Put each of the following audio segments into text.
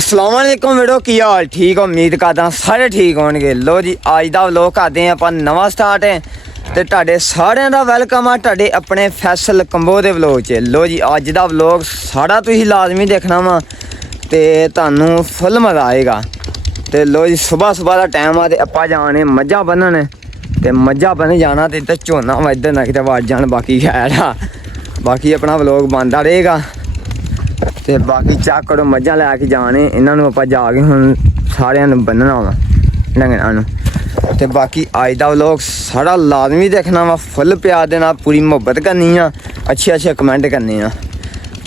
अस्सलाम वालेकुम वीडियो की हाल ठीक उम्मीद करदा सारे ठीक होणगे। लो जी अज दा व्लॉग करदे आं आपां नवां स्टार्ट है ते तुहाडे सारिਆਂ ਦਾ ਵੈਲਕਮ ਆ ਤੁਹਾਡੇ ਆਪਣੇ ਫੈਸਲ ਕੰਬੋ ਦੇ ਵਲੌਗ 'ਚ। ਲੋ ਜੀ ਅੱਜ ਦਾ ਵਲੌਗ ਸਾਰਾ ਤੁਸੀਂ ਲਾਜ਼ਮੀ ਦੇਖਣਾ ਵਾ ਤੇ ਤੁਹਾਨੂੰ ਫੁੱਲ ਮਜ਼ਾ ਆਏਗਾ। ਤੇ ਲੋ ਜੀ ਸਵੇਰ ਦਾ ਟਾਈਮ ਆ ਤੇ ਆਪਾਂ ਜਾਣੇ ਮੱਝਾਂ ਬੰਨਣ ਤੇ ਮੱਝਾਂ ਬੰਨ ਜਾਣਾ ਤੇ ਇੱਥੇ ਝੋਨਾ ਵਾ ਇੱਧਰ ਨਾ ਕਿਤੇ ਵੱਜ ਜਾਣ। ਬਾਕੀ ਖੈਰ ਆ ਬਾਕੀ ਆਪਣਾ ਵਲੌਗ ਬਣਦਾ ਰਹੇਗਾ ਤੇ ਬਾਕੀ ਚੱਕ ਕਰੋ ਮੱਝਾਂ ਲੈ ਕੇ ਜਾਣੇ ਇਹਨਾਂ ਨੂੰ ਆਪਾਂ ਜਾ ਕੇ ਹੁਣ ਸਾਰਿਆਂ ਨੂੰ ਬੰਨਣਾ ਵਾ ਡੰਗਰਾਂ ਨੂੰ। ਤੇ ਬਾਕੀ ਅੱਜ ਦਾ ਵਲੌਗ ਸਾਰਾ ਲਾਜ਼ਮੀ ਦੇਖਣਾ ਵਾ ਫੁੱਲ ਪਿਆਰ ਦੇ ਨਾਲ ਪੂਰੀ ਮੁਹੱਬਤ ਕਰਨੀ ਆ ਅੱਛੇ ਕਮੈਂਟ ਕਰਨੇ ਆ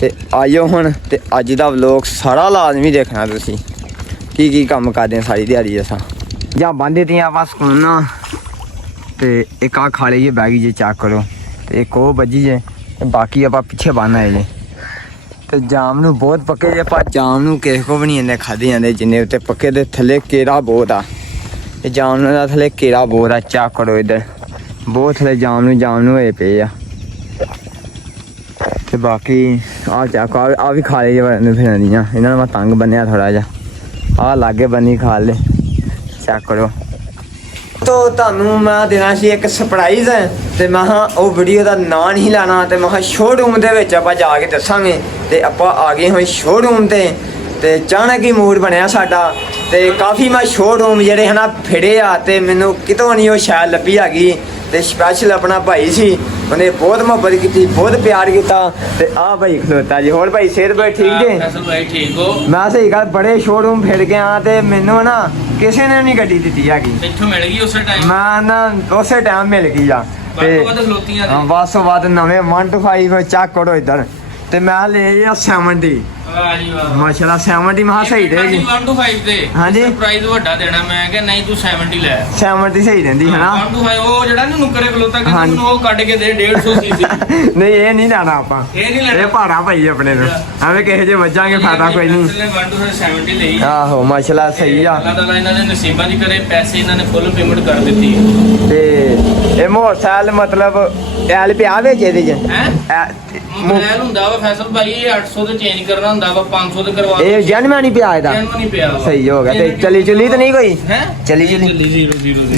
ਤੇ ਆਇਓ ਹੁਣ ਤੇ ਅੱਜ ਦਾ ਵਲੌਗ ਸਾਰਾ ਲਾਜ਼ਮੀ ਦੇਖਣਾ ਤੁਸੀਂ ਕੀ ਕੰਮ ਕਰਦੇ ਆ ਸਾਰੀ ਦਿਹਾੜੀ ਅਸਾਂ ਜਾਂ ਬੰਦੇ ਤੇ ਆਪਾਂ ਸਕੂਨ ਨਾ ਤੇ ਇੱਕ ਆ ਖਾ ਲਈਏ ਬੈਗੀ ਜੇ ਚੱਕ ਕਰੋ ਤੇ ਇੱਕ ਉਹ ਵੱਜੀ ਜੇ ਬਾਕੀ ਆਪਾਂ ਪਿੱਛੇ ਬੰਨ ਆਏ ਜੇ ਤੇ ਜਾਮ ਨੂੰ ਬਹੁਤ ਪੱਕੇ ਜੇ ਆਪਾਂ ਜਾਮ ਨੂੰ ਕਿਸੇ ਕੋ ਵੀ ਨਹੀਂ ਇੰਨੇ ਖਾਦੇ ਜਾਂਦੇ ਜਿੰਨੇ ਉੱਤੇ ਪੱਕੇ ਦੇ ਥੱਲੇ ਕੇਰਾ ਬਹੁਤ ਆ ਤੇ ਜਾਮ ਨੂੰ ਦਾ ਥੱਲੇ ਕੇਰਾ ਬਹੁਤ ਆ ਚੱਕ ਕਰੋ ਇੱਧਰ ਬਹੁਤ ਥੱਲੇ ਜਾਮ ਨੂੰ ਹੋਏ ਪਏ ਆ ਤੇ ਬਾਕੀ ਆ ਚੱਕ ਆ ਵੀ ਖਾ ਲਏ ਜੇ ਫਿਰਦੀਆਂ ਇਹਨਾਂ ਨੂੰ ਮੈਂ ਤੰਗ ਬੰਨਿਆ ਥੋੜਾ ਜਿਹਾ ਆ ਲਾਗੇ ਬੰਨੀ ਖਾ ਲੈ ਚੱਕ ਕਰੋ। ਤੋ ਤੁਹਾਨੂੰ ਮੈਂ ਦੇਣਾ ਸੀ ਇੱਕ ਸਰਪ੍ਰਾਈਜ਼ ਤੇ ਮੈਂ ਉਹ ਵੀਡੀਓ ਦਾ ਨਾਂ ਨਹੀਂ ਲੈਣਾ ਤੇ ਮੈਂ ਸ਼ੋਰੂਮ ਦੇ ਵਿੱਚ ਆਪਾਂ ਜਾ ਕੇ ਦੱਸਾਂਗੇ ਤੇ ਆਪਾਂ ਆ ਗਏ ਹੋਏ ਸ਼ੋਰੂਮ ਤੇ ਅਚਾਨਕ ਹੀ ਮੂਡ ਬਣਿਆ ਸਾਡਾ ਤੇ ਕਾਫੀ ਮੈਂ ਸ਼ੋਰੂਮ ਜਿਹੜੇ ਹਨਾ ਫਿੜੇ ਆ ਤੇ ਮੈਨੂੰ ਕਿਤੋਂ ਨਹੀਂ ਉਹ ਸ਼ਾਇਦ ਲੱਭੀ ਹੈਗੀ ਤੇ ਸਪੈਸ਼ਲ ਆਪਣਾ ਭਾਈ ਸੀ ਉਹਨੇ ਬਹੁਤ ਮੁਹੱਬਤ ਕੀਤੀ ਬਹੁਤ ਪਿਆਰ ਕੀਤਾ ਤੇ ਆਹ ਭਾਈ ਖਲੋਤਾ ਜੀ। ਹੋਰ ਭਾਈ ਸਿਹਤ ਬਈ ਠੀਕ ਜੇ? ਭਾਈ ਠੀਕ ਹੋ? ਮੈਂ ਸਹੀ ਗੱਲ ਬੜੇ ਸ਼ੋਰੂਮ ਫਿਰ ਕੇ ਆ ਤੇ ਮੈਨੂੰ ਨਾ ਕਿਸੇ ਨੇ ਨਹੀਂ ਗੱਡੀ ਦਿੱਤੀ ਹੈਗੀ ਇੱਥੋਂ ਮਿਲ ਗਈ ਉਸੇ ਟਾਈਮ ਮੈਂ ਨਾ ਉਸੇ ਟਾਈਮ ਮਿਲ ਗਈ ਆ ਤੇ ਬਸ ਵੱਧ ਨਵੇਂ 125 ਚੱਕ ਕਰੋ ਇੱਧਰ ਤੇ ਮੈਂ ਲੈ ਆ 70 ਮਾਸ਼ਾਅੱਲਾ 70 ਮਹਾ ਸਹੀ ਰਹੇਗੀ 125 ਤੇ ਹਾਂਜੀ ਪ੍ਰਾਈਸ ਵੱਡਾ ਦੇਣਾ ਮੈਂ ਕਿ ਨਹੀਂ ਤੂੰ 70 ਲੈ 70 ਸਹੀ ਰਹਿੰਦੀ ਹੈ ਨਾ 125 ਉਹ ਜਿਹੜਾ ਨੀ ਨੁਕਰੇ ਖਲੋਤਾ ਕਿ ਤੈਨੂੰ ਉਹ ਕੱਢ ਕੇ ਦੇ 150 ਸੀਸੀ ਨਹੀਂ ਇਹ ਨਹੀਂ ਲੈਣਾ ਆਪਾਂ ਇਹ ਨਹੀਂ ਲੈਣਾ ਇਹ ਭਾੜਾ ਭਾਈ ਆਪਣੇ ਨੂੰ ਐਵੇਂ ਕਿਸੇ ਜੇ ਵੱਜਾਂਗੇ ਫਾਇਦਾ ਕੋਈ ਨਹੀਂ 125 ਲਈ ਆਹੋ ਮਾਸ਼ਾਅੱਲਾ ਸਹੀ ਆ ਅੱਲਾਹ ਤਾਲਾ ਇਹਨਾਂ ਦੇ ਨਸੀਬਾਂ ਦੀ ਕਰੇ ਪੈਸੇ ਇਹਨਾਂ ਨੇ ਫੁੱਲ ਪੇਮੈਂਟ ਕਰ ਦਿੱਤੀ ਤੇ ਇਹ ਮੋਟਰਸਾਈਕਲ ਮਤਲਬ ਐਲ ਪਿਆ ਵਿੱਚ ਇਹਦੇ ਚ ਹੈ ਮੋਬਾਈਲ ਹੁੰਦਾ ਵਾ ਫੈਸਲ ਭਾਈ ਇਹ 800 ਤੇ ਚੇਂਜ ਕਰਨਾ ਹੁੰਦਾ ਵਾ 500 ਤੇ ਕਰਵਾ ਇਹ ਜਨਮਾ ਨਹੀਂ ਪਿਆ ਇਹਦਾ ਨਹੀਂ ਪਿਆ ਸਹੀ ਹੋ ਗਿਆ ਤੇ ਚਲੀ ਤਾਂ ਨਹੀਂ ਕੋਈ ਹੈ ਚਲੀ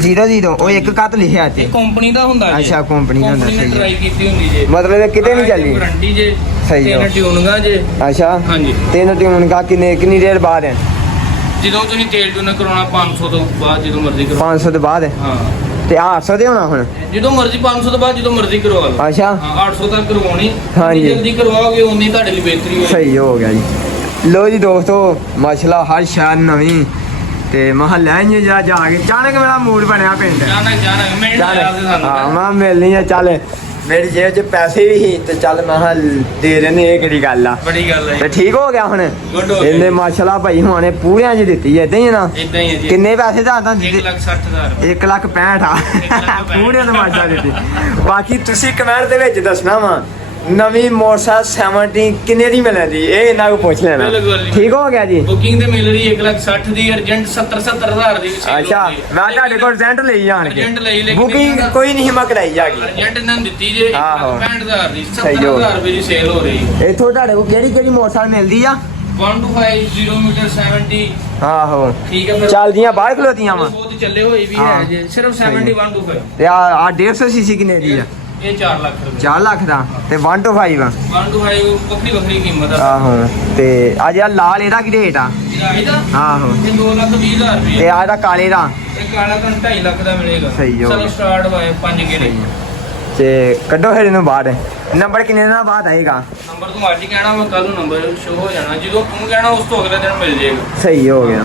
00 ਉਹ ਇੱਕ ਕੱਟ ਲਿਖਿਆ ਤੇ ਕੰਪਨੀ ਦਾ ਹੁੰਦਾ ਜੀ ਅੱਛਾ ਕੰਪਨੀ ਦਾ ਹੁੰਦਾ ਸਹੀ ਟਰਾਈ ਕੀਤੀ ਹੁੰਦੀ ਜੇ ਮਤਲਬ ਇਹ ਕਿਤੇ ਨਹੀਂ ਚੱਲੀ ਗਾਰੰਟੀ ਜੇ ਸਹੀ ਹੋ ਟਿਊਨਿੰਗਾਂ ਜੇ ਅੱਛਾ ਹਾਂਜੀ ਤਿੰਨ ਟਿਊਨਿੰਗਾਂ ਕਿੰਨੀ ਦੇਰ ਬਾਅਦ ਹੈ ਜਦੋਂ ਤੁਸੀਂ ਤੇਲ ਟਿਊਨ ਕਰਾਉਣਾ 500 ਤੋਂ ਬਾਅਦ ਜਦੋਂ ਮਰਜ਼ੀ ਕਰੋ 500 ਤੋਂ ਬਾਅਦ ਹਾਂ ਤੇ 800 ਦੇ ਹੋਣਾ ਹੁਣ ਜਦੋਂ ਮਰਜ਼ੀ 500 ਤੋਂ ਬਾਅਦ ਜਦੋਂ ਮਰਜ਼ੀ ਕਰਵਾ ਲਓ ਅੱਛਾ ਹਾਂ 800 ਤੱਕ ਕਰਵਾਉਣੀ ਹਾਂਜੀ ਜਲਦੀ ਕਰਵਾਓਗੇ ਉਨੀ ਤੁਹਾਡੇ ਲਈ ਬਿਹਤਰੀ ਹੋਏਗੀ ਸਹੀ ਹੋ ਗਿਆ ਜੀ। ਲੋ ਜੀ ਦੋਸਤੋ ਮਾਸ਼ਾਅੱਲਾ ਹਰ ਸ਼ਾਨ ਨਵੀਂ ਤੇ ਮਹੱਲਾ ਹੀ ਜਾ ਕੇ ਅਚਾਨਕ ਮੇਰਾ ਮੂਡ ਬਣਿਆ ਪਿੰਡ ਹਾਂ ਮੈਂ ਮਿਲਣੀ ਆ ਚੱਲ ਮੇਰੀ ਜੇਬ 'ਚ ਪੈਸੇ ਵੀ ਸੀ ਤੇ ਚੱਲ ਮੈਂ ਦੇ ਦੇਣੇ ਇਹ ਕਿਹੜੀ ਗੱਲ ਆ ਬੜੀ ਗੱਲ ਹੈ ਤੇ ਠੀਕ ਹੋ ਗਿਆ ਹੁਣ ਇਹਨੇ ਮਾਸ਼ਾਅੱਲਾ ਭਾਈ ਹੁਣੇ ਪੂਰਿਆਂ 'ਚ ਦਿੱਤੀ ਏਦਾਂ ਹੀ ਨਾ ਇਦਾਂ ਹੀ ਹੈ ਜੀ ਕਿੰਨੇ ਪੈਸੇ ਦਾ ਤਾਂ 1,60,000 1,65,000 ਆ ਪੂਰੇ ਦਾ ਮਾਸ਼ਾ ਦਿੱਤੀ। ਬਾਕੀ ਤੁਸੀਂ ਕਮੈਂਟ ਦੇ ਵਿੱਚ ਦੱਸਣਾ ਵਾ ਨਵੀਂ ਮੋਟਰਸਾਈਕਲ 70 ਕਿੰਨੇ ਦੀ ਮਿਲਦੀ ਇਹ ਇਹਨਾਂ ਨੂੰ ਪੁੱਛ ਲੈਣਾ ਠੀਕ ਹੋ ਗਿਆ ਜੀ। ਬੁਕਿੰਗ ਤੇ ਮਿਲ ਰਹੀ 1,60,000 ਦੀ ਅਰਜੈਂਟ 70,000 ਦੀ ਅੱਛਾ ਮੈਂ ਤੁਹਾਡੇ ਕੋਲ ਏਜੰਟ ਲਈ ਜਾਣ ਕੇ ਅਰਜੈਂਟ ਬੁਕਿੰਗ ਕੋਈ ਨਹੀਂ ਹਿੰਮਤ ਕਰਾਈ ਜਾਗੀ ਅਰਜੈਂਟ ਇਹਨਾਂ ਨੇ ਦਿੱਤੀ ਜੇ 1,65,000 ਦੀ ਸਹੀ ਹੋ 70,000 ਰੁਪਏ ਦੀ ਸੇਲ ਹੋ ਰਹੀ ਇੱਥੋਂ ਤੁਹਾਡੇ ਕੋਲ ਕਿਹੜੀ ਮੋਟਰਸਾਈਕਲ ਮਿਲਦੀ ਆ 125 0 ਮੀਟਰ 70 ਆਹੋ ਠੀਕ ਹੈ ਫਿਰ ਚੱਲਦੀਆਂ ਬਾਹਰ ਖਲੋਤੀਆਂ ਵਾ ਬਹੁਤ ਚੱਲੇ ਹੋਏ ਵੀ ਹੈ ਜੇ ਸਿਰਫ 70 125 ਤੇ ਆ 150 ਸੀਸੀ ਕਿੰਨੇ ਦੀ ਆ ਇਹ 4 ਲੱਖ ਰੁਪਏ 4 ਲੱਖ ਦਾ ਤੇ 125 ਆ 125 ਵੱਖਰੀ ਕੀਮਤ ਆ ਆਹੋ ਤੇ ਅੱਜ ਆ ਲਾਲ ਇਹਦਾ ਕੀ ਰੇਟ ਆ ਇਹਦਾ ਆਹੋ ਇਹ 2,20,000 ਰੁਪਏ ਤੇ ਆ ਇਹਦਾ ਕਾਲੇ ਦਾ ਇਹ ਕਾਲਾ ਤਾਂ 2.5 ਲੱਖ ਦਾ ਮਿਲੇਗਾ ਸਹੀ ਹੋ ਚਲੋ ਸਟਾਰਟ ਹੋਏ 5 ਗੇੜੇ ਤੇ ਕੱਢੋ ਫਿਰ ਇਹਨੂੰ ਬਾਹਰ ਨੰਬਰ ਕਿੰਨੇ ਦਿਨਾਂ ਬਾਅਦ ਆਏਗਾ ਨੰਬਰ ਤੂੰ ਅੱਜ ਹੀ ਕਹਿਣਾ ਮੈਂ ਕੱਲ ਨੂੰ ਨੰਬਰ ਸ਼ੋ ਹੋ ਜਾਣਾ ਜਦੋਂ ਤੂੰ ਕਹਿਣਾ ਉਸ ਤੋਂ ਅਗਲੇ ਦਿਨ ਮਿਲ ਜਾਏਗਾ ਸਹੀ ਹੋ ਗਿਆ।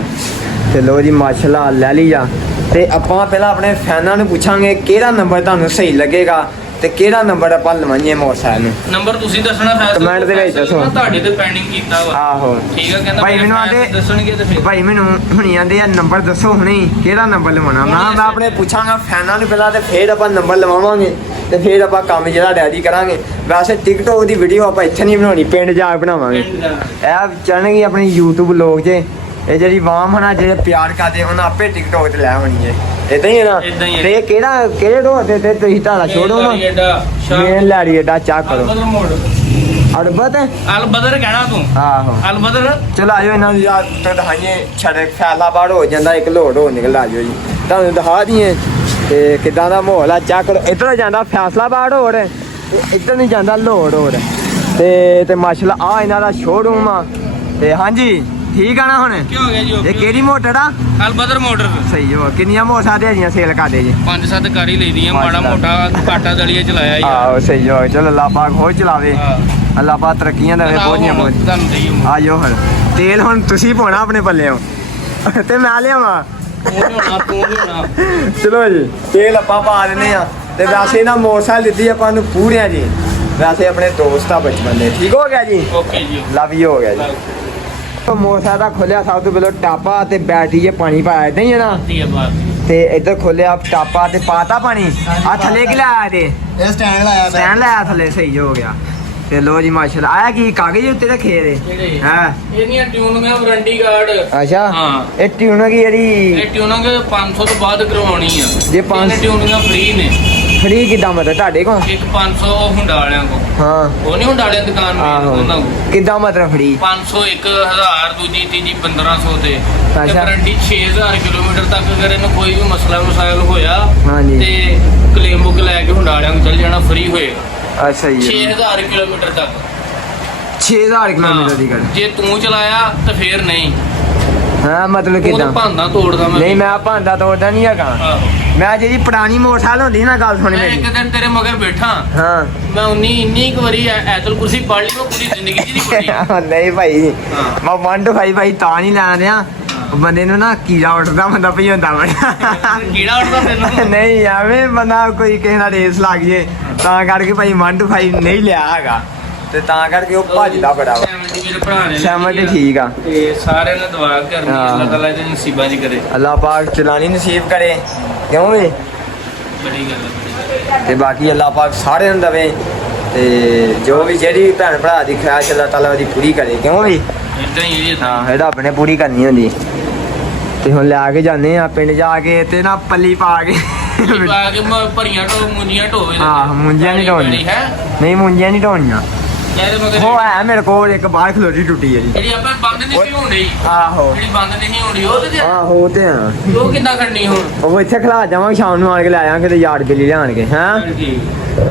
ਤੇ ਲੋ ਜੀ ਮਾਸ਼ਾਅੱਲਾ ਲੈ ਲਈ ਜਾ ਤੇ ਆਪਾਂ ਪਹਿਲਾਂ ਆਪਣੇ ਫੈਨਾਂ ਨੂੰ ਪੁੱਛਾਂਗੇ ਕਿਹੜਾ ਨੰਬਰ ਤੁਹਾਨੂੰ ਸਹੀ ਲੱਗੇਗਾ ਤੇ ਕਿਹੜਾ ਨੰਬਰ ਆਪਾਂ ਲਵਾਈਏ ਮੋਟਰਸਾਈਕਲ ਨੂੰ ਨੰਬਰ ਤੁਸੀਂ ਦੱਸਣਾ ਫੈਸਲਾ ਕਮੈਂਟ ਦੇ ਵਿੱਚ ਦੱਸੋ ਤੁਹਾਡੇ ਤੇ ਪੈਂਡਿੰਗ ਕੀਤਾ ਵਾ ਆਹੋ ਠੀਕ ਆ ਕਹਿੰਦਾ ਭਾਈ ਮੈਨੂੰ ਆਂਦੇ ਦੱਸਣਗੇ ਤੇ ਫਿਰ ਭਾਈ ਮੈਨੂੰ ਹੁਣੀ ਆਂਦੇ ਆ ਨੰਬਰ ਦੱਸੋ ਹੁਣੇ ਕਿਹੜਾ ਨੰਬਰ ਲਵਾਉਣਾ ਮੈਂ ਆਪਣੇ ਪੁੱਛਾਂਗਾ ਫੈਨਾਂ ਨੂੰ ਪਹਿਲਾਂ ਤੇ ਫਿਰ ਆਪਾਂ ਨੰਬਰ ਲਵਾਵਾਂਗੇ ਤੇ ਫਿਰ ਆਪਾਂ ਕੰਮ ਜਿਹੜਾ ਰੈਡੀ ਕਰਾਂਗੇ। ਵੈਸੇ ਟਿਕਟੋਕ ਦੀ ਵੀਡੀਓ ਆਪਾਂ ਇੱਥੇ ਨਹੀਂ ਬਣਾਉਣੀ ਪਿੰਡ ਜਾ ਕੇ ਬਣਾਵਾਂਗੇ ਇਹ ਚੜਨਗੀ ਆਪਣੀ YouTube ਲੋਕ 'ਚ ਇਹ ਜਿਹੜੀ ਵਾਮ ਹਨਾ ਜਿਹੜੇ ਪਿਆਰ ਕਰਦੇ ਉਹਨਾਂ ਆਪੇ ਟਿਕਟੋਕ ਤੇ ਲੈ ਹੋਣੀ ਹੈ ਇਦਾਂ ਹੀ ਹੈ ਨਾ ਤੇ ਕਿਹੜੇ ਢੋਹ ਤੇ ਤੁਸੀਂ ਤੁਹਾਡਾ ਛੋੜੋ ਨਾ ਮੇਨ ਲੈੜੀ ਏਡਾ ਚੱਕ ਕਰੋ ਅੜਬਤ ਅਲਬਦਰ ਕਹਿਣਾ ਤੂੰ ਆਹੋ ਅਲਬਦਰ ਚਲ ਆਜੋ ਇਹਨਾਂ ਦੀ ਯਾਰ ਤੇ ਦਿਖਾਈਏ ਛੜੇ ਫੈਲਾਬਾੜ ਹੋ ਜਾਂਦਾ ਇੱਕ ਲੋਡ ਹੋ ਨਿਕਲ ਆਜੋ ਜੀ ਤੁਹਾਨੂੰ ਦਿਖਾ ਦਈਏ ਤੇ ਕਿਦਾਂ ਦਾ ਮਾਹੌਲ ਆ ਚੱਕ ਇੱਧਰੋਂ ਜਾਂਦਾ ਫੈਸਲਾਬਾੜ ਹੋਰ ਤੇ ਇੱਧਰ ਨਹੀਂ ਜਾਂਦਾ ਲੋਡ ਹੋਰ ਤੇ ਮਾਸ਼ਾਅੱਲਾ ਆ ਇਹਨਾਂ ਦਾ ਸ਼ੋਰੂਮ ਆ ਤੇ ਹਾਂਜੀ ਠੀਕ ਆ ਨਾ ਹੁਣ ਕੀ ਹੋ ਗਿਆ ਜੀ ਇਹ ਕਿਹੜੀ ਮੋਟਰ ਆ ਅਲਬਦਰ ਮੋਟਰ ਸਹੀ ਹੋ ਕਿੰਨੀਆਂ ਮੋਟਰਸਾਈਕਲ ਹੈਗੀਆਂ ਸੇਲ ਕਰਦੇ ਜੀ 5-7 ਕਰ ਹੀ ਲਈਦੀਆਂ ਮਾੜਾ ਮੋਟਾ ਕਾਟਾ ਦਲੀਏ ਚਲਾਇਆ ਯਾਰ ਆਹੋ ਸਹੀ ਹੋ ਚਲ ਅੱਲਾਹ ਪਾਕ ਹੋਰ ਚਲਾਵੇ ਹਾਂ। ਅੱਲਾਹ ਪਾਕ ਤਰੱਕੀਆਂ ਦੇਵੇ ਬਹੁਤੀਆਂ ਬਹੁਤ ਤੁਹਾਨੂੰ ਦੇਈਏ ਆਜੋ ਹੁਣ ਤੇਲ ਹੁਣ ਤੁਸੀਂ ਪਾਉਣਾ ਆਪਣੇ ਪੱਲਿਓਂ ਤੇ ਮੈਂ ਲਿਆਵਾਂ ਤੂੰ ਲਿਆਉਣਾ ਚਲੋ ਜੀ ਤੇਲ ਆਪਾਂ ਪਾ ਦਿੰਦੇ ਆ ਤੇ ਵੈਸੇ ਨਾ ਮੋਟਰਸਾਈਕਲ ਦਿੱਤੀ ਆਪਾਂ ਨੂੰ ਪੂਰਿਆਂ ਜੀ ਵੈਸੇ ਆਪਣੇ ਦੋਸਤ ਆ ਬਚਪਨ ਦੇ ਠੀਕ ਹੋ ਗਿਆ ਜੀ ਓਕੇ ਜੀ ਲਵ ਯੂ ਹੋ ਗਿਆ ਜੀ ਮੋਟਰਸਾਈਕਲ ਦਾ ਖੋਲਿਆ ਸਭ ਤੋਂ ਪਹਿਲਾਂ ਟਾਪਾ ਤੇ ਬੈਟਰੀ 'ਚ ਪਾਣੀ ਪਾਇਆ ਏਦਾਂ ਹੀ ਹੈ ਨਾ ਠੀਕ ਹੈ ਬਾਤ ਤੇ ਇੱਧਰ ਖੋਲਿਆ ਟਾਪਾ ਤੇ ਪਾਤਾ ਪਾਣੀ ਆ ਥੱਲੇ ਕਿ ਲਾਇਆ ਤੇ ਇਹ ਸਟੈਂਡ ਲਾਇਆ ਸਟੈਂਡ ਲਾਇਆ ਥੱਲੇ ਸਹੀ ਹੋ ਗਿਆ ਤੇ ਲੋ ਜੀ ਮਾਸ਼ਾਅੱਲਾ ਆਇਆ ਕੀ ਕਾਗਜ਼ ਉੱਤੇ ਰੱਖੇ ਦੇ ਕਿਹੜੇ ਹਾਂ ਇਹਦੀਆਂ ਟਿਊਨਿੰਗਾਂ ਵਾਰੰਟੀ ਕਾਰਡ ਅੱਛਾ ਹਾਂ ਇਹ ਟਿਊਨਰ ਕੀ ਜਿਹੜੀ ਇਹ ਟਿਊਨਿੰਗ 500 ਤੋਂ ਬਾਅਦ ਕਰਵਾਉਣੀ ਆ ਜੇ 500 ਟਿਊਨਿੰਗਾਂ ਫ੍ਰੀ ਨੇ ਫਰੀ ਕਿੱਦਾਂ ਮਤਲਬ ਤੁਹਾਡੇ ਕੋਲ ਇੱਕ 500 ਹੁੰਡਾ ਵਾਲਿਆਂ ਕੋ ਹਾਂ ਉਹ ਨਹੀਂ ਹੁੰਡਾ ਵਾਲਿਆਂ ਦੀ ਦੁਕਾਨ ਮੇਰੀ ਉਹਨਾਂ ਆਹੋ ਕੋ ਕਿੱਦਾਂ ਮਤਲਬ ਫਰੀ 500 1000 ਦੂਜੀ ਤੀਜੀ 1500 ਤੇ ਅੱਛਾ। ਵਾਰੰਟੀ 6000 ਕਿਲੋਮੀਟਰ ਤੱਕ ਅਗਰ ਇਹਨੂੰ ਕੋਈ ਵੀ ਮਸਲਾ ਮਸਾਇਲ ਹੋਇਆ ਹਾਂਜੀ। ਤੇ ਕਲੇਮ ਬੁੱਕ ਲੈ ਕੇ ਹੁੰਡਾ ਵਾਲਿਆਂ ਨੂੰ ਚੱਲ ਜਾਣਾ ਫ੍ਰੀ ਹੋਏਗਾ ਅੱਛਾ ਜੀ 6000 ਕਿਲੋਮੀਟਰ ਤੱਕ 6000 ਕਿਲੋਮੀਟਰ ਦੀ ਗੱਲ ਜੇ ਤੂੰ ਚਲਾਇਆ ਤਾਂ ਫੇਰ ਨਹੀਂ ਹਾਂ ਮਤਲਬ ਉਹ ਕਿੱਦਾਂ ਤਾਂ ਭਾਂਦਾ ਤੋੜਦਾ ਮੈਂ ਨਹੀਂ ਮੈਂ ਭਾਂਦਾ ਤੋੜਦਾ ਨਹੀਂ ਹੈਗਾ ਆਹੋ। ਮੈਂ ਜਿਹੜੀ ਪੁਰਾਣੀ ਮੋਟਰਸਾਈਕਲ ਹੁੰਦੀ ਨਾ ਗੱਲ ਸੁਣੀ ਮੈਂ ਮੇਰੀ ਇੱਕ ਦਿਨ ਤੇਰੇ ਮਗਰ ਬੈਠਾ ਹਾਂ ਮੈਂ ਇੰਨੀ ਕੁ ਵਾਰੀ ਐਤਲ ਕੁਰਸੀ ਪੜ ਲਈ ਮੈਂ ਪੂਰੀ ਜ਼ਿੰਦਗੀ 'ਚ ਨਹੀਂ ਪੜੀ ਨਹੀਂ ਭਾਈ ਹਾਂ। ਮੈਂ 1 to 5 ਭਾਈ ਤਾਂ ਨਹੀਂ ਲੈਣ ਦਿਆਂ ਬੰਦੇ ਨੂੰ ਨਾ ਕੀੜਾ ਉੱਠਦਾ ਬੰਦਾ ਭਈ ਹੁੰਦਾ ਵਾ ਕੀੜਾ ਉੱਡਦਾ ਤੈਨੂੰ ਨਹੀਂ ਐਵੇਂ ਬੰਦਾ ਕੋਈ ਕਿਸੇ ਨਾਲ ਰੇਸ ਲੱਗ ਜੇ ਤਾਂ ਕਰਕੇ ਭਾਈ 1 to 5 ਨਹੀਂ ਲਿਆ ਹੈਗਾ ਤੇ ਤਾਂ ਕਰਕੇ ਉਹ ਭੱਜਦਾ ਬੜਾ ਵਾ 70 ਮੇਰੇ ਭਰਾ ਨੇ ਸਹਿਮਤ ਠੀਕ ਆ ਤੇ ਸਾਰਿਆਂ ਨੇ ਦੁਆ ਕਰਨੀ ਹਾਂ। ਅੱਲਾਹ ਤਾਲਾ ਇਹਦੇ ਨਸੀਬਾਂ 'ਚ ਕਰੇ ਅੱਲਾਹ ਪਾਕ ਚਲਾਣੀ ਨਸੀਬ ਕਰੇ ਕਿਉਂ ਵੀ ਬੜੀ ਗੱਲ ਹੈ ਤੇ ਬਾਕੀ ਅੱਲਾਹ ਪਾਕ ਸਾਰਿਆਂ ਨੂੰ ਦਵੇ ਤੇ ਜੋ ਵੀ ਜਿਹੜੀ ਵੀ ਭੈਣ ਭਰਾ ਦੀ ਖਿਆਲ ਅੱਲਾਹ ਤਾਲਾ ਉਹਦੀ ਪੂਰੀ ਕਰੇ ਕਿਉਂ ਵੀ ਇਦਾਂ ਹੀ ਇਹ ਤਾਂ ਹਾਂ ਇਹਦਾ ਆਪਣੇ ਪੂਰੀ ਕਰਨੀ ਹੁੰਦੀ ਤੇ ਹੁਣ ਲੈ ਕੇ ਜਾਂਦੇ ਆ ਪਿੰਡ ਜਾ ਕੇ ਤੇ ਨਾ ਪੱਲੀ ਪਾ ਕੇ ਪਾ ਕੇ ਭਰੀਆਂ ਢੋ ਮੁੰਜੀਆਂ ਢੋਵੇ ਹਾਂ ਮੁੰਜੀਆਂ ਨਹੀਂ ਢੋਣੀਆਂ ਹੈ ਨਹੀਂ ਮੁੰਜੀਆਂ ਨਹੀਂ ਢੋਣੀਆਂ ਇਹਦੇ ਮਗਰ ਉਹ ਹੈ ਮੇਰੇ ਕੋਲ ਇੱਕ ਬਾਹਰ ਖਲੋਟੀ ਟੁੱਟੀ ਹੈ ਜੀ ਜਿਹੜੀ ਆਪਾਂ ਬੰਦ ਨਹੀਂ ਸੀ ਹੋਣੀ ਆਹੋ ਜਿਹੜੀ ਬੰਦ ਨਹੀਂ ਹੋਣੀ ਉਹ ਤੇ ਆਹੋ ਤੇ ਆ ਉਹ ਕਿੱਦਾਂ ਕਰਨੀ ਹੁਣ ਉਹ ਇੱਥੇ ਖਲਾ ਜਾਵਾਂਗੇ ਸ਼ਾਮ ਨੂੰ ਆਣ ਕੇ ਲੈ ਆਵਾਂਗੇ ਤੇ ਯਾਰ ਬਿੱਲੀ ਲਿਆਣਗੇ ਹਾਂ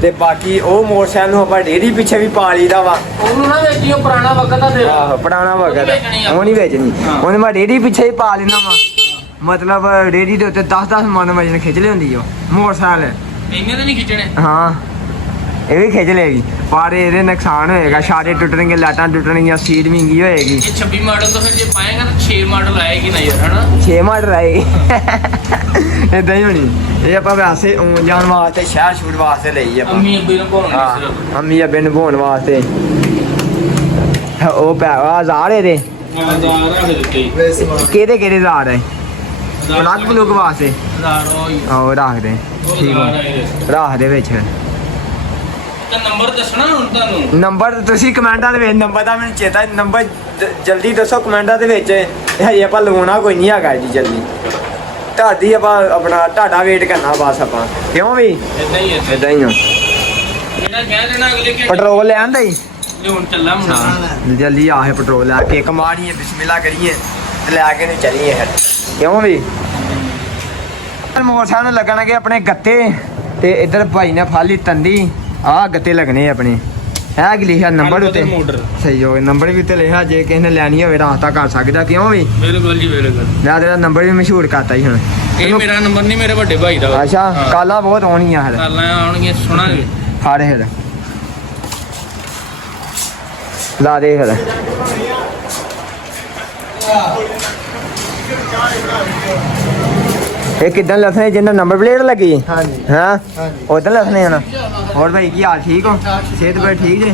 ਤੇ ਬਾਕੀ ਉਹ ਮੋਟਰਸਾਈਕਲ ਨੂੰ ਆਪਾਂ ਡੇਰੀ ਪਿੱਛੇ ਵੀ ਪਾ ਲਈਦਾ ਵਾ ਉਹਨੂੰ ਨਾ ਵੇਚੀ ਉਹ ਪੁਰਾਣਾ ਵਕਤ ਆ ਤੇਰਾ ਆਹੋ ਪੁਰਾਣਾ ਵਗਤ ਉਹ ਨੀ ਵੇਚਣੀ ਆਪਾਂ। ਉਹ ਨਹੀਂ ਵੇਚਣੀ ਹਾਂ। ਉਹਨੇ ਮੈਂ ਡੇਰੀ ਪਿੱਛੇ ਹੀ ਪਾ ਲੈਣਾ ਵਾ ਮਤਲਬ ਡੇਰੀ ਦੇ ਉੱਤੇ 10-10 ਮਨ ਵਜਨ ਖਿੱਚ ਲਿਆਉਂਦੀ ਉਹ ਮੋਟਰਸਾਈਕਲ ਇੰਨੇ ਤਾਂ ਨਹੀਂ ਖਿੱਚਣੇ ਹਾਂ ਇਹ ਵੀ ਖਿੱਚ ਲਏਗੀ ਪਰ ਇਹਦੇ ਨੁਕਸਾਨ ਹੋਏਗਾ ਛਾੜੇ ਟੁੱਟਣਗੇ ਲਾਟਾਂ ਟੁੱਟਣਗੀਆਂ ਸੀਟ ਵਿੰਗੀ ਹੋਏਗੀ ਇਹ 26 ਮਾਡਲ ਤੋਂ ਫਿਰ ਜੇ ਪਾਏਗਾ ਤਾਂ 6 ਮਾਡਲ ਆਏਗੀ ਨਾ ਯਾਰ ਹਨਾ 6 ਮਾਡਲ ਆਏਗੀ ਇਦਾਂ ਹੀ ਹੋਣੀ ਇਹ ਆਪਾਂ ਵੈਸੇ ਆਉਣ ਜਾਣ ਵਾਸਤੇ ਸ਼ਹਿਰ ਸ਼ੂਟ ਵਾਸਤੇ ਲਈ ਆਪਾਂ ਅੰਮੀ ਅੱਬੀ ਨੂੰ ਪਾਉਣੀ ਹਾਂ ਸਿਰਫ ਅੰਮੀ ਅੱਬੇ ਨੂੰ ਭੋਣ ਵਾਸਤੇ ਉਹ ਪੈ ਆਜ਼ਾਰ ਇਹਦੇ ਹਜ਼ਾਰ ਰੱਖ ਦਿੱਤੇ ਕਿਹਦੇ ਕਿਹੜੇ ਹਜ਼ਾਰ ਹੈ ਪਲੱਗ ਪਲੁੱਗ ਵਾਸਤੇ ਹਜ਼ਾਰ ਉਹ ਹੀ ਆਹੋ ਰੱਖ ਦੇ ਠੀਕ ਹਜ਼ਾਰ ਆ ਆਏ ਰੱਖ ਦੇ ਵਿੱਚ ਤਾਂ ਨੰਬਰ ਦੱਸਣਾ ਹੁਣ ਤੁਹਾਨੂੰ ਨੰਬਰ ਤੁਸੀਂ ਕਮੈਂਟਾਂ ਦੇ ਵਿੱਚ ਨੰਬਰ ਦਾ ਮੈਨੂੰ ਚੇਤਾ ਨੰਬਰ ਜਲਦੀ ਦੱਸੋ ਕਮੈਂਟਾਂ ਦੇ ਵਿੱਚ ਹਜੇ ਆਪਾਂ ਲਵਾਉਣਾ ਕੋਈ ਨਹੀਂ ਹੈਗਾ ਜੀ ਜਲਦੀ ਤੁਹਾਡੀ ਆਪਾਂ ਆਪਣਾ ਤੁਹਾਡਾ ਵੇਟ ਕਰਨਾ ਬਸ ਆਪਾਂ ਕਿਉਂ ਵੀ ਇਦਾਂ ਹੀ ਹੈ ਇਦਾਂ ਹੀ ਆ ਜਿਹੜਾ ਕਹਿ ਦੇਣਾ ਅਗਲੇ ਘੰਟੇ ਪੈਟਰੋਲ ਲੈ ਆਂਦਾ ਹੀ ਹੁਣ ਚੱਲਾ ਮੁੰਡਾ ਜਲਦੀ ਆਹੇ ਪੈਟਰੋਲ ਲੈ ਕੇ ਕਮਾਣੀਏ ਬਿਸਮਿਲ੍ਲਾ ਕਰੀਏ ਤੇ ਲੈ ਕੇ ਨੂੰ ਚੱਲੀਏ ਫਿਰ ਕਿਉਂ ਵੀ ਮੋਟਰਸਾਈਕਲ ਨੂੰ ਲੱਗਣਗੇ ਆਪਣੇ ਗੱਤੇ ਤੇ ਇੱਧਰ ਭਾਈ ਨੇ ਫਾਲੀ ਤੰਦੀ ਆਹ ਗੱਤੇ ਲੱਗਣੇ ਆਪਣੇ ਹੈ ਕਿ ਲਿਖਿਆ ਨੰਬਰ ਉੱਤੇ ਮੋਟਰ ਸਹੀ ਹੋ ਨੰਬਰ ਵੀ ਉੱਤੇ ਲਿਖਿਆ ਜੇ ਕਿਸੇ ਨੇ ਲੈਣੀ ਹੋਵੇ ਰਾਸਤਾ ਕਰ ਸਕਦਾ ਕਿਉਂ ਵੀ ਬਿਲਕੁਲ ਜੀ ਬਿਲਕੁਲ ਮੈਂ ਤੇਰਾ ਨੰਬਰ ਵੀ ਮਸ਼ਹੂਰ ਕਰਤਾ ਹੀ ਹੁਣ ਇਹ ਮੇਰਾ ਨੰਬਰ ਨਹੀਂ ਮੇਰੇ ਵੱਡੇ ਭਾਈ ਦਾ ਵਾ। ਅੱਛਾ ਹਾਂ। ਕਾਲਾਂ ਬਹੁਤ ਆਉਣੀਆਂ ਹਰ ਕਾਲਾਂ ਆਉਣਗੀਆਂ ਸੁਣਾਂਗੇ ਫੜ ਫਿਰ ਲਾ ਦੇ ਫਿਰ ਇਹ ਕਿਦਾਂ ਲਸਣੇ ਜਿੰਨਾ ਨੰਬਰ ਪਲੇਟ ਲੱਗੀ ਹਾਂਜੀ ਹਾਂ ਹਾਂਜੀ ਉਦਾਂ ਲਸਣੇ ਆ ਹੋਰ ਭਾਈ ਕੀ ਹਾਲ ਠੀਕ ਹੋ ਸਿਹਤ ਬੜੀ ਠੀਕ ਜੇ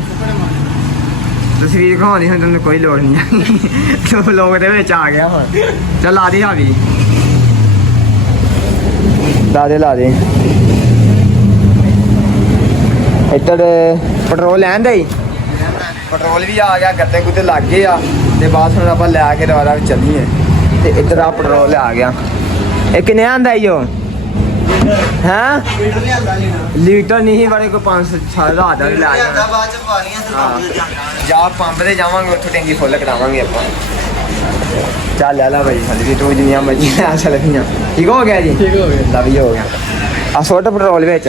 ਤਸਵੀਰ ਖਾਉਣ ਦੀ ਹੁਣ ਤੈਨੂੰ ਕੋਈ ਲੋੜ ਨਹੀਂ ਤੂੰ ਲੋਕ ਦੇ ਵਿੱਚ ਆ ਗਿਆ ਹੁਣ ਚੱਲ ਲਾ ਦੇ ਹਾਵੀ ਲਾ ਦੇ ਇੱਧਰ ਪੈਟਰੋਲ ਲੈਣ ਦੇ ਪੈਟਰੋਲ ਵੀ ਆ ਗਿਆ ਗੱਤੇ ਗੁੱਤੇ ਲੱਗ ਗਏ ਆ ਤੇ ਬਾਅਦ ਹੁਣ ਆਪਾਂ ਲੈ ਕੇ ਦੁਬਾਰਾ ਚੱਲੀਏ ਤੇ ਇੱਧਰ ਆ ਪੈਟਰੋਲ ਆ ਗਿਆ ਇਹ ਕਿੰਨੇ ਆਂਦਾ ਈ ਉਹ हैं लीटर नहीं बड़े को 500 ਦਾ ਵੀ ਲੈ ਜਾਣਾ ਬਾਅਦ ਚ ਪਾ ਲੀਆਂ ਤੇ ਜਾ ਪੰਪ ਤੇ ਜਾਵਾਂਗੇ ਉੱਥੇ ਟੈਂਕੀ ਫੁੱਲ ਕਰਾਵਾਂਗੇ ਆਪਾਂ ਚੱਲ ਲੈ ਲਾ ਭਾਈ ਖਾਲੀ ਤੂੰ ਜਿੰਨੀਆਂ ਮਰਜ਼ੀਆਂ ਸਲਫੀਆਂ ਠੀਕ ਹੋ ਗਿਆ ਜੀ ਠੀਕ ਹੋ ਗਿਆ ਦਾ ਵੀ ਹੋ ਗਿਆ ਆ ਸੋਟ ਪੈਟਰੋਲ ਵਿੱਚ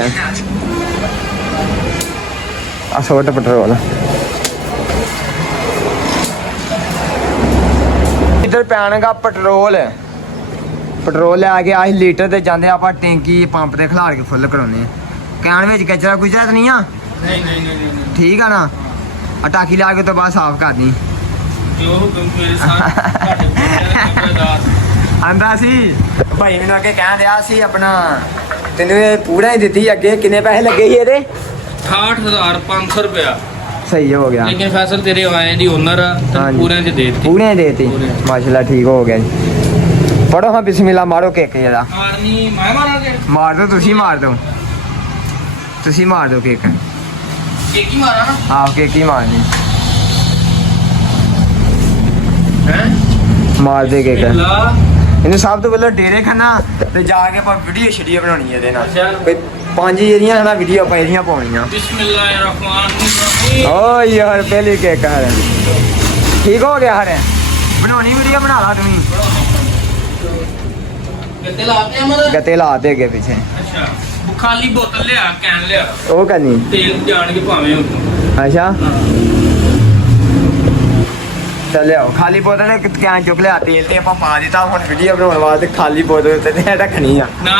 ਆ ਸੋਟ ਪੈਟਰੋਲ ਇੱਧਰ ਪੈਣਗਾ ਪੈਟਰੋਲ ਲੈ ਕੇ ਆਹੀ ਲੀਟਰ ਤੇ ਜਾਂਦੇ ਆਪਾਂ ਟੈਂਕੀ ਪੰਪ ਤੇ ਖਿਲਾਰ ਕੇ ਫੁੱਲ ਕਰਾਉਨੇ ਆ ਕੈਨ ਵਿੱਚ ਕਚਰਾ ਕੁਚਰਾ ਤਾਂ ਨਹੀਂ ਆ ਨਹੀਂ ਠੀਕ ਆ ਨਾ ਆ ਟਾਕੀ ਲਾ ਕੇ ਤੋਂ ਬਾਅਦ ਸਾਫ਼ ਕਰਨੀ ਜੋ ਮੇਰੇ ਸਾਥ ਆਂਦਾ ਸੀ ਭਾਈ ਮੈਨੂੰ ਅੱਗੇ ਕਹਿਣ ਰਿਹਾ ਸੀ ਆਪਣਾ ਤੈਨੂੰ ਇਹ ਪੂਰਾ ਹੀ ਦਿੱਤੀ ਅੱਗੇ ਕਿੰਨੇ ਪੈਸੇ ਲੱਗੇ ਸੀ ਇਹਦੇ 68500 ਰੁਪਇਆ ਸਹੀ ਹੋ ਗਿਆ ਲੇਕਿਨ ਫੈਸਲ ਤੇਰੇ ਆਏ ਦੀ ਓਨਰ ਆ ਤੇ ਹਾਂਜੀ। ਪੂਰਿਆਂ ਚ ਦੇ ਦਿੱਤੀ ਪੂਰੇ ਦੇਤੀ ਮਾਸ਼ਾਅੱਲਾ ਠੀਕ ਹੋ ਗਿਆ ਜੀ ਪੜੋ ਹਾਂ ਬਿਸਮਿਲ੍ਲਾ ਮਾਰੋ ਕੇਕ ਜਰਾ ਮਾਰਨੀ ਮੈਂ ਮਾਰਾਂਗੇ ਮਾਰ ਦੋ ਤੁਸੀਂ ਮਾਰ ਦੋ ਕੇਕ ਕੀ ਮਾਰਾਂ ਨਾ ਆਪ ਕੇਕ ਹੀ ਮਾਰਨੀ ਹੈ ਮਾਰ ਦੇ ਕੇਕ ਲਾ ਇਹਨੂੰ ਸਭ ਤੋਂ ਪਹਿਲਾਂ ਡੇਰੇ ਖਾਣਾ ਤੇ ਜਾ ਕੇ ਆਪਾਂ ਵੀਡੀਓ ਸ਼ੀਡੀਓ ਬਣਾਉਣੀ ਇਹਦੇ ਨਾਲ ਅੱਛਾ। ਕੋਈ 5 ਜਿਹੜੀਆਂ ਹਨਾ ਵੀਡੀਓ ਆਪਾਂ ਇਹਦੀਆਂ ਪਾਉਣੀਆਂ ਬਿਸਮਿਲ੍ਲਾਹਿਰਰਹਿਮਾਨਿਰਰਹੀਮ ਓ ਯਾਰ ਪਹਿਲੀ ਕੇਕ ਆ ਰਿਹਾ ਠੀਕ ਹੋ ਗਿਆ ਹਰੇ ਬਣਾਉਣੀ ਵੀਡੀਓ ਬਣਾ ਲਾ ਤੁਸੀਂ ਕਿੱਥੇ ਲਾਤੇ ਅਮਰ ਗੱਤੇ ਲਾ ਦੇ ਅੱਗੇ ਪਿੱਛੇ ਅੱਛਾ ਖਾਲੀ ਬੋਤਲ ਲਿਆ ਕੈਨ ਲਿਆ ਉਹ ਕਰਨੀ ਤੇਲ ਜਾਣ ਕੇ ਭਾਵੇਂ ਅੱਛਾ ਚੱਲਿਓ ਖਾਲੀ ਬੋਤਲ ਇੱਕ ਕੈਨ ਚੁੱਕ ਲਿਆ ਤੇਲ ਤੇ ਆਪਾਂ ਪਾ ਦਿੱਤਾ ਹੁਣ ਵੀਡੀਓ ਬਣਾਉਣ ਵਾਸਤੇ ਖਾਲੀ ਬੋਤਲ ਤੇ ਰੱਖਣੀ ਆ ਨਾ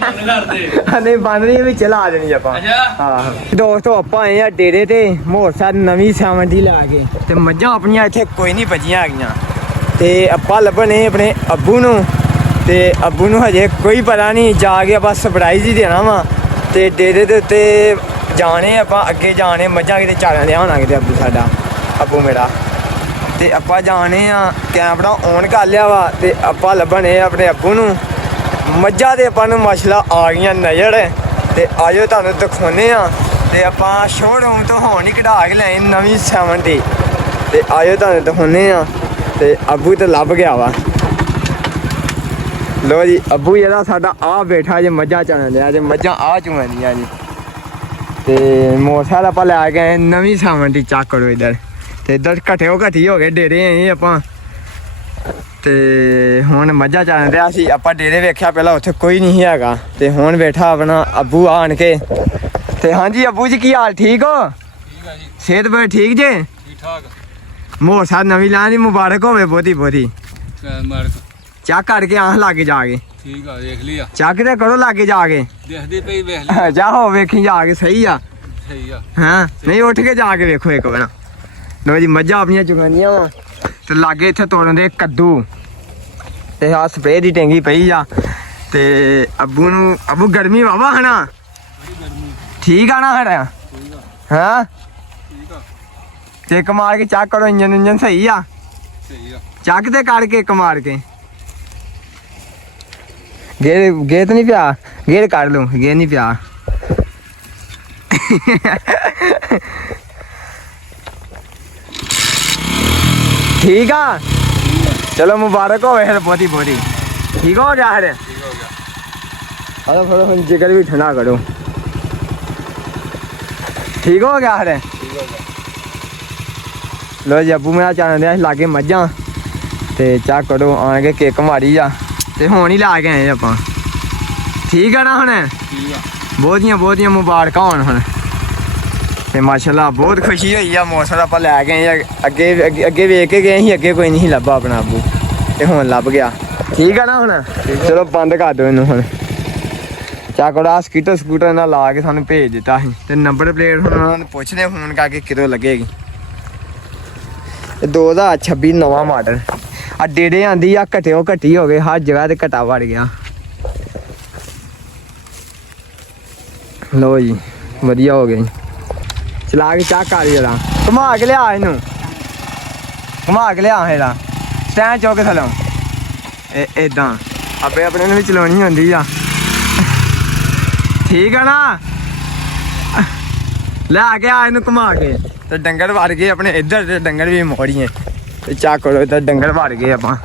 ਬੰਦ ਕਰ ਦੇ ਨਹੀਂ ਬੰਦ ਨਹੀਂ ਵਿੱਚ ਲਾ ਦੇਣੀ ਆਪਾਂ ਅੱਛਾ ਹਾਂ ਦੋਸਤੋ ਆਪਾਂ ਆਏ ਆ ਡੇਰੇ ਤੇ ਮੋਟਰਸਾਈਕਲ ਨਵੀਂ 70 ਲਾ ਕੇ ਤੇ ਮੱਝਾਂ ਆਪਣੀਆਂ ਇੱਥੇ ਕੋਈ ਨਹੀਂ ਬਚੀਆਂ ਹੈਗੀਆਂ ਤੇ ਆਪਾਂ ਲੱਭਣੇ ਆਪਣੇ ਅੱਬੂ ਨੂੰ ਤੇ ਅੱਬੂ ਨੂੰ ਹਜੇ ਕੋਈ ਪਤਾ ਨਹੀਂ ਜਾ ਕੇ ਆਪਾਂ ਸਰਪ੍ਰਾਈਜ਼ ਹੀ ਦੇਣਾ ਵਾ ਤੇ ਡੇਰੇ ਦੇ ਉੱਤੇ ਜਾਣੇ ਆਪਾਂ ਅੱਗੇ ਜਾਣੇ ਮੱਝਾਂ ਕਿਤੇ ਚਾਰਾਂ ਦੇ ਹੋਣਾ ਕਿਤੇ ਅੱਬੂ ਮੇਰਾ ਤੇ ਆਪਾਂ ਜਾਣੇ ਆ ਕੈਮਰਾ ਔਨ ਕਰ ਲਿਆ ਵਾ ਤੇ ਆਪਾਂ ਲੱਭਣੇ ਆਪਣੇ ਅੱਬੂ ਨੂੰ ਮੱਝਾਂ ਦੇ ਆਪਾਂ ਨੂੰ ਮਸਲਾ ਆ ਗਈਆਂ ਨਜ਼ਰ ਤੇ ਆਜੋ ਤੁਹਾਨੂੰ ਦਿਖਾਉਨੇ ਆ ਤੇ ਆਪਾਂ ਸ਼ੋਰੂਮ ਤੋਂ ਹੁਣ ਹੀ ਕਢਾ ਕੇ ਲਿਆਏ ਨਵੀਂ 70 ਤੇ ਆਜੋ ਤੁਹਾਨੂੰ ਦਿਖਾਉਨੇ ਆ ਤੇ ਅੱਬੂ ਤੇ ਲੱਭ ਗਿਆ ਵਾ ਲੋ ਜੀ ਅੱਬੂ ਜਿਹੜਾ ਸਾਡਾ ਆ ਬੈਠਾ ਜੇ ਮੱਝਾਂ ਚਾਣ ਲਿਆ ਜੇ ਮੱਝਾਂ ਆ ਚੁਆਂਦੀਆਂ ਜੀ ਤੇ ਮੋਟਰਸਾਈਕਲ ਆਪਾਂ ਲੈ ਕੇ ਆਏ ਨਵੀਂ 70 ਚੱਕ ਕਰੋ ਇੱਧਰ ਤੇ ਇੱਧਰ ਘਟੀ ਹੋ ਗਏ ਡੇਰੇ ਆਏ ਆਪਾਂ ਤੇ ਹੁਣ ਮੱਝਾਂ ਚਾਣ ਰਿਹਾ ਸੀ ਆਪਾਂ ਡੇਰੇ ਵੇਖਿਆ ਪਹਿਲਾਂ ਉੱਥੇ ਕੋਈ ਨਹੀਂ ਹੈਗਾ ਤੇ ਹੁਣ ਬੈਠਾ ਆਪਣਾ ਅੱਬੂ ਆਣ ਕੇ ਤੇ ਹਾਂਜੀ ਅੱਬੂ ਜੀ ਕੀ ਹਾਲ ਠੀਕ ਹੋ ਠੀਕ ਆ ਜੀ ਸਿਹਤ ਬੜੇ ਠੀਕ ਜੇ ਠੀਕ ਠਾਕ ਮੋਟਰਸਾਈਕਲ ਨਵੀਂ ਲਾਂ ਦੀ ਮੁਬਾਰਕ ਹੋਵੇ ਬਹੁਤੀ ਮਾਰਕ ਚੱਕ ਕਰਕੇ ਆਹ ਲਾਗੇ ਜਾ ਕੇ ਠੀਕ ਆ ਦੇਖ ਲਿਆ ਚੱਕ ਤੇ ਕਰੋ ਲਾਗੇ ਜਾ ਕੇ ਦੇਖਦੀ ਪਈ ਵੇਖ ਲਈ ਜਾਓ ਵੇਖੀ ਜਾ ਕੇ ਸਹੀ ਆ ਸਹੀ ਆ ਹਾਂ ਨਹੀਂ ਉੱਠ ਕੇ ਜਾ ਕੇ ਵੇਖੋ ਇੱਕ ਵਾਰ ਲੋ ਜੀ ਮੱਝਾਂ ਆਪਣੀਆਂ ਚੁਗਾਨੀਆਂ ਵਾ ਤੇ ਲਾਗੇ ਇੱਥੇ ਤੋੜਨ ਦੇ ਕੱਦੂ ਤੇ ਆ ਸਪਰੇਅ ਦੀ ਟੈਂਕੀ ਪਈ ਆ ਤੇ ਅੱਬੂ ਗਰਮੀ ਵਾਵਾ ਹਨਾ ਠੀਕ ਆ ਨਾ ਹੜਾ ਹਾਂ ਚੈੱਕ ਮਾਰ ਕੇ ਚੱਕ ਕਰੋ ਇੰਜਨ ਸਹੀ ਆ ਚੱਕ ਤੇ ਕਰਕੇ ਇੱਕ ਮਾਰ ਕੇ ਗੇਰ ਤਾਂ ਨਹੀਂ ਪਿਆ ਗੇਰ ਕੱਢ ਲਓ ਗੇਰ ਨਹੀਂ ਪਿਆ ਠੀਕ ਆ ਚਲੋ ਮੁਬਾਰਕ ਹੋਵੇ ਫਿਰ ਬਹੁਤੀ ਠੀਕ ਹੋ ਗਿਆ ਹਰੇ ਹਲੋ ਫਿਰ ਹੁਣ ਜਿਗਰ ਵੀ ਠੰਡਾ ਕਰੋ ਠੀਕ ਹੋ ਗਿਆ ਹਰੇ ਲੋ ਜੀ ਅੱਬੂ ਮੇਰਾ ਚਾਹਣ ਦਿਆ ਲਾਗੇ ਮੱਝਾਂ ਤੇ ਚਾਹ ਕਰੋ ਆਣ ਕੇ ਕੇਕ ਮਾਰੀ ਜਾ ਤੇ ਹੁਣ ਹੀ ਲਾ ਕੇ ਆਏ ਆਪਾਂ ਠੀਕ ਆ ਨਾ ਹੁਣ ਬਹੁਤੀਆਂ ਮੁਬਾਰਕਾਂ ਹੋਣ ਹੁਣ ਤੇ ਮਾਸ਼ਾਅੱਲਾ ਬਹੁਤ ਖੁਸ਼ੀ ਹੋਈ ਆ ਮੌਸਮ ਆਪਾਂ ਲੈ ਕੇ ਆਏ ਅੱਗੇ ਵੇਖ ਕੇ ਗਏ ਸੀ ਅੱਗੇ ਕੋਈ ਨਹੀਂ ਲੱਭਾ ਆਪਣਾ ਅੱਬੂ ਤੇ ਹੁਣ ਲੱਭ ਗਿਆ ਠੀਕ ਆ ਨਾ ਹੁਣ ਚਲੋ ਬੰਦ ਕਰ ਦਿਓ ਇਹਨੂੰ ਹੁਣ ਚਾਕੜਾ ਸਕੂਟਰ ਨਾਲ ਲਾ ਕੇ ਸਾਨੂੰ ਭੇਜ ਦਿੱਤਾ ਸੀ ਤੇ ਨੰਬਰ ਪਲੇਟ ਹੁਣ ਉਹਨਾਂ ਨੂੰ ਪੁੱਛਦੇ ਫੋਨ ਕਰਕੇ ਕਿਦੋਂ ਲੱਗੇਗੀ ਇਹ 2026 ਨਵਾਂ ਮਾਡਲ ਆ ਡੇੜੇ ਆਂਦੀ ਆ ਘਟੀ ਹੋ ਗਏ ਹਰ ਜਗ੍ਹਾ ਤੇ ਘਟਾ ਵੜ ਗਿਆ ਲੋ ਜੀ ਵਧੀਆ ਹੋ ਗਈ ਚਲਾ ਕੇ ਚਾਹ ਕਰ ਜਰਾ ਘੁਮਾ ਕੇ ਲਿਆ ਇਹਨੂੰ ਘੁਮਾ ਕੇ ਲਿਆ ਇਹਦਾ ਸਟੈਂਡ ਚੌਕ ਥਲੋਂ ਇਹ ਇਦਾਂ ਆਪੇ ਆਪਣੇ ਨੂੰ ਵੀ ਚਲਾਉਣੀ ਹੁੰਦੀ ਆ ਠੀਕ ਆ ਨਾ ਲੈ ਕੇ ਆ ਇਹਨੂੰ ਘੁਮਾ ਕੇ ਤੇ ਡੰਗਰ ਵੜ ਗਏ ਆਪਣੇ ਇੱਧਰ ਤੇ ਡੰਗਰ ਵੀ ਮੋੜੀਏ ਤੇ ਚੱਕ ਕਰੋ ਇੱਧਰ ਡੰਗਰ ਵੜ ਗਏ ਆਪਾਂ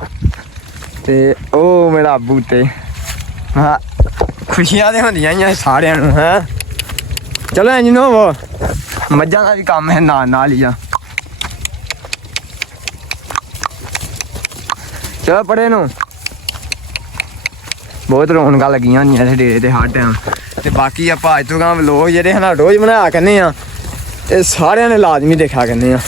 ਤੇ ਉਹ ਮੇਰਾ ਅੱਬੂ ਤੇ ਹਾਂ ਖੁਸ਼ੀਆਂ ਤੇ ਹੁੰਦੀਆਂ ਹੀ ਆ ਸਾਰਿਆਂ ਨੂੰ ਹੈ। ਚਲੋ ਇੰਜ ਨੂੰ ਹੋਵੋ, ਮੱਝਾਂ ਦਾ ਵੀ ਕੰਮ ਹੈ ਨਾਲ ਨਾਲ ਹੀ ਆ। ਚਲੋ ਪੜੇ ਨੂੰ ਬਹੁਤ ਰੌਣਕਾਂ ਲੱਗੀਆਂ ਹੁੰਦੀਆਂ ਇੱਥੇ ਡੇਰੇ ਤੇ ਹਰ ਟਾਈਮ। ਤੇ ਬਾਕੀ ਆਪਾਂ ਅੱਜ ਤੋਂ ਗਾਂ ਵਲੋਗ ਜਿਹੜੇ ਹਨ ਰੋਜ਼ ਬਣਾਇਆ ਕਰਨੇ ਆ ਤੇ ਸਾਰਿਆਂ ਨੇ ਲਾਜ਼ਮੀ ਦੇਖਿਆ ਕਰਨੇ ਆ।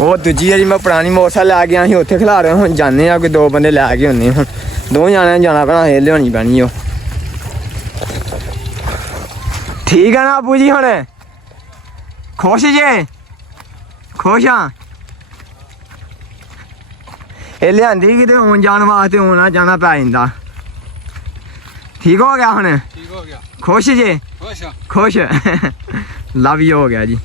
ਉਹ ਦੂਜੀ ਵਾਰੀ ਮੈਂ ਪੁਰਾਣੀ ਮੋਟਰਸਾਈਕਲ ਲੈ ਗਿਆ ਸੀ ਉੱਥੇ ਖਿਲਾ ਰਿਹਾ, ਹੁਣ ਜਾਂਦੇ ਆ ਕੋਈ 2 ਬੰਦੇ ਲੈ ਕੇ ਹੁੰਦੇ ਹੁਣ 2 ਜਾਣਿਆਂ ਨੂੰ ਜਾਣਾ ਪੈਣਾ, ਇਹ ਲਿਆਉਣੀ ਪੈਣੀ ਉਹ। ਠੀਕ ਆ ਨਾ ਆਪੂ ਜੀ, ਹੁਣ ਖੁਸ਼ ਜੇ? ਖੁਸ਼ ਆ? ਇਹ ਲਿਆਂਦੀ ਕਿਤੇ ਆਉਣ ਜਾਣ ਵਾਸਤੇ ਆਉਣਾ ਜਾਣਾ ਪੈ ਜਾਂਦਾ। ਠੀਕ ਹੋ ਗਿਆ ਹੁਣ? ਠੀਕ ਹੋ ਗਿਆ। ਖੁਸ਼ ਜੇ? ਖੁਸ਼ ਆ। ਖੁਸ਼ ਲਵ ਯੂ ਹੋ ਗਿਆ ਜੀ।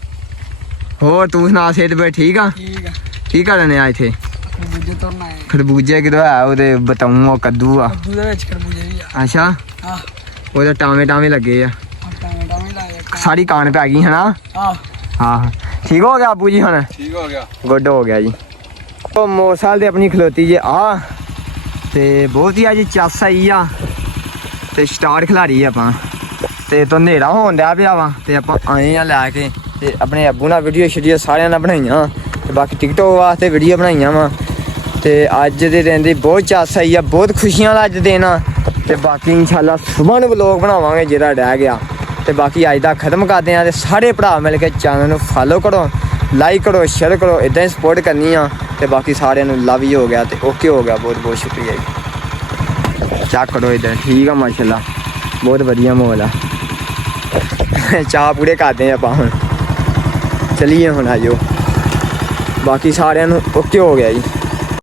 ਹੋਰ ਤੂੰ ਸੁਣਾ, ਸਿਹਤ ਬਈ ਠੀਕ ਆ? ਠੀਕ ਆ। ਕੀ ਕਰਨੇ ਆ ਇੱਥੇ? ਖਰਬੂਜੇ ਤੋੜਨਾ ਹੈ। ਖਰਬੂਜੇ ਕਿਦੋਂ ਆ? ਉਹਦੇ ਬਤਾਊ ਉਹ ਕੱਦੂ ਆ। ਕੱਦੂ ਦੇ ਵਿੱਚ ਖਰਬੂਜੇ ਵੀ ਆ। ਅੱਛਾ, ਆਹ ਉਹਦੇ ਟਾਵੇਂ ਲੱਗੇ ਆ। ਟਮਾਟਰ ਵੀ ਲਾਏ ਆ। ਸਾਰੀ ਕਾਨ ਪੈ ਗਈ ਹਨਾ? ਆਹ ਹਾਂ ਠੀਕ ਹੋ ਗਿਆ ਆਪੂ ਜੀ ਹੁਣ? ਠੀਕ ਹੋ ਗਿਆ। ਗੁੱਡ ਹੋ ਗਿਆ ਜੀ। ਉਹ ਮੋਟਰਸਾਈਕਲ ਤੇ ਆਪਣੀ ਖਲੋਤੀ ਜੇ ਆ ਤੇ ਬਹੁਤ ਹੀ ਅੱਜ ਚੱਸ ਆਈ ਆ ਤੇ ਸਟਾਰਟ ਖਿਲਾਰੀ ਆਪਾਂ ਤੇ ਤੋਂ ਹਨੇਰਾ ਹੋਣ ਡਿਆ ਪਿਆ ਵਾ ਤੇ ਆਪਾਂ ਆਏ ਆ ਲੈ ਕੇ ਤੇ ਆਪਣੇ ਅੱਬੂ ਨਾਲ ਵੀਡੀਓ ਸਾਰਿਆਂ ਨਾਲ ਬਣਾਈਆਂ ਤੇ ਬਾਕੀ ਟਿਕਟੋਕ ਵਾਸਤੇ ਵੀਡੀਓ ਬਣਾਈਆਂ ਵਾ। ਤੇ ਅੱਜ ਦੇ ਦਿਨ ਦੀ ਬਹੁਤ ਚੱਸ ਆਈ ਆ, ਬਹੁਤ ਖੁਸ਼ੀਆਂ ਦਾ ਅੱਜ ਦਿਨ ਆ ਤੇ ਬਾਕੀ ਇਨਸ਼ਾਅੱਲਾ ਸੁਬਾਹ ਨੂੰ ਵਲੋਗ ਬਣਾਵਾਂਗੇ ਜਿਹੜਾ ਰਹਿ ਗਿਆ। ਤੇ ਬਾਕੀ ਅੱਜ ਦਾ ਖਤਮ ਕਰਦੇ ਆ ਤੇ ਸਾਰੇ ਭਰਾ ਮਿਲ ਕੇ ਚੈਨਲ ਨੂੰ ਫੋਲੋ ਕਰੋ, ਲਾਈਕ ਕਰੋ, ਸ਼ੇਅਰ ਕਰੋ, ਇਦਾਂ ਹੀ ਸਪੋਰਟ ਕਰਨੀ ਆ। ਤੇ ਬਾਕੀ ਸਾਰਿਆਂ ਨੂੰ ਲਵ ਯੂ ਹੋ ਗਿਆ ਤੇ ਓਕੇ ਹੋ ਗਿਆ। ਬਹੁਤ ਬਹੁਤ ਸ਼ੁਕਰੀਆ ਜੀ। ਚੱਕ ਕਰੋ ਇਧਰ, ਠੀਕ ਆ ਮਾਸ਼ਾਅੱਲਾ, ਬਹੁਤ ਵਧੀਆ ਮਾਹੌਲ ਆ। ਚਾਹ ਪੂਰੇ ਕਰਦੇ ਆਪਾਂ ਹੁਣ, ਚਲੀਏ ਹੁਣ ਆਜੋ। ਬਾਕੀ ਸਾਰਿਆਂ ਨੂੰ ਓਕੇ ਹੋ ਗਿਆ ਜੀ।